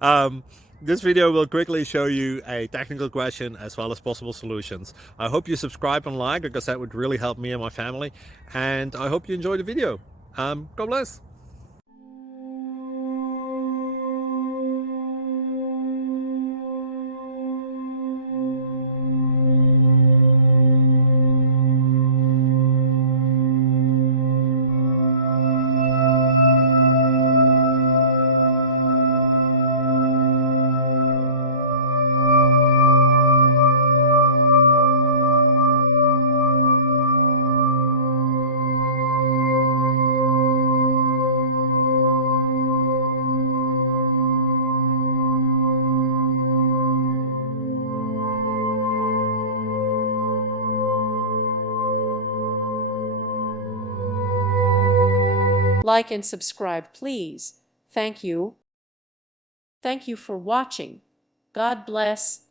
um, this video will quickly show you a technical question as well as possible solutions. I hope you subscribe and like, because that would really help me and my family. And I hope you enjoy the video. God bless. Like and subscribe, please. Thank you. Thank you for watching. God bless.